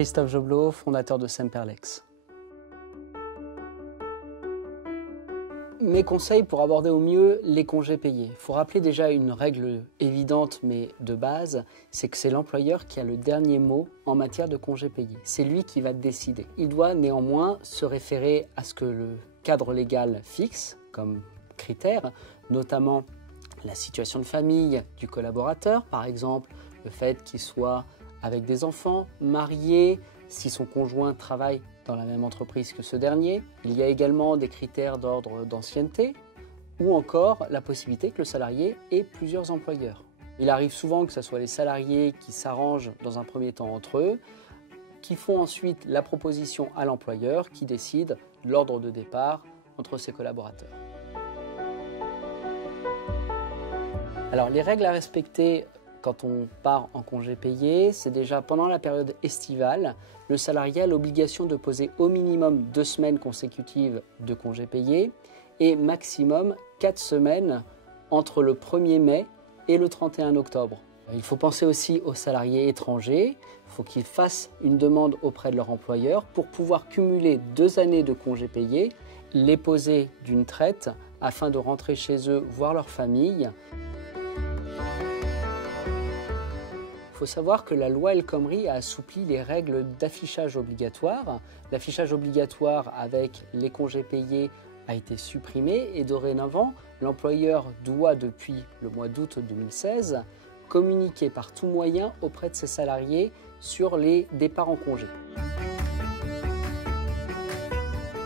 Christophe Joblot, fondateur de Semperlex. Mes conseils pour aborder au mieux les congés payés. Il faut rappeler déjà une règle évidente mais de base, c'est que c'est l'employeur qui a le dernier mot en matière de congés payés. C'est lui qui va décider. Il doit néanmoins se référer à ce que le cadre légal fixe comme critères, notamment la situation de famille du collaborateur, par exemple le fait qu'il soit avec des enfants, marié, si son conjoint travaille dans la même entreprise que ce dernier. Il y a également des critères d'ordre d'ancienneté ou encore la possibilité que le salarié ait plusieurs employeurs. Il arrive souvent que ce soit les salariés qui s'arrangent dans un premier temps entre eux, qui font ensuite la proposition à l'employeur qui décide l'ordre de départ entre ses collaborateurs. Alors les règles à respecter quand on part en congé payé, c'est déjà pendant la période estivale, le salarié a l'obligation de poser au minimum 2 semaines consécutives de congé payé et maximum 4 semaines entre le 1er mai et le 31 octobre. Il faut penser aussi aux salariés étrangers. Il faut qu'ils fassent une demande auprès de leur employeur pour pouvoir cumuler 2 années de congés payés, les poser d'une traite afin de rentrer chez eux voir leur famille. Il faut savoir que la loi El Khomri a assoupli les règles d'affichage obligatoire. L'affichage obligatoire avec les congés payés a été supprimé et dorénavant, l'employeur doit depuis le mois d'août 2016 communiquer par tout moyen auprès de ses salariés sur les départs en congé.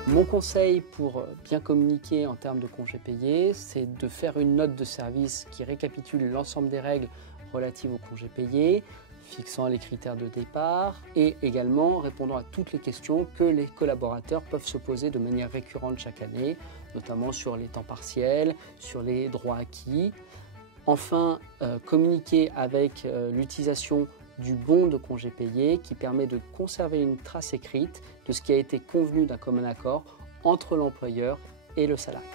Mon conseil pour bien communiquer en termes de congés payés, c'est de faire une note de service qui récapitule l'ensemble des règles relatives aux congés payés, fixant les critères de départ et également répondant à toutes les questions que les collaborateurs peuvent se poser de manière récurrente chaque année, notamment sur les temps partiels, sur les droits acquis. Enfin, communiquer avec l'utilisation du bon de congé payé qui permet de conserver une trace écrite de ce qui a été convenu d'un commun accord entre l'employeur et le salarié.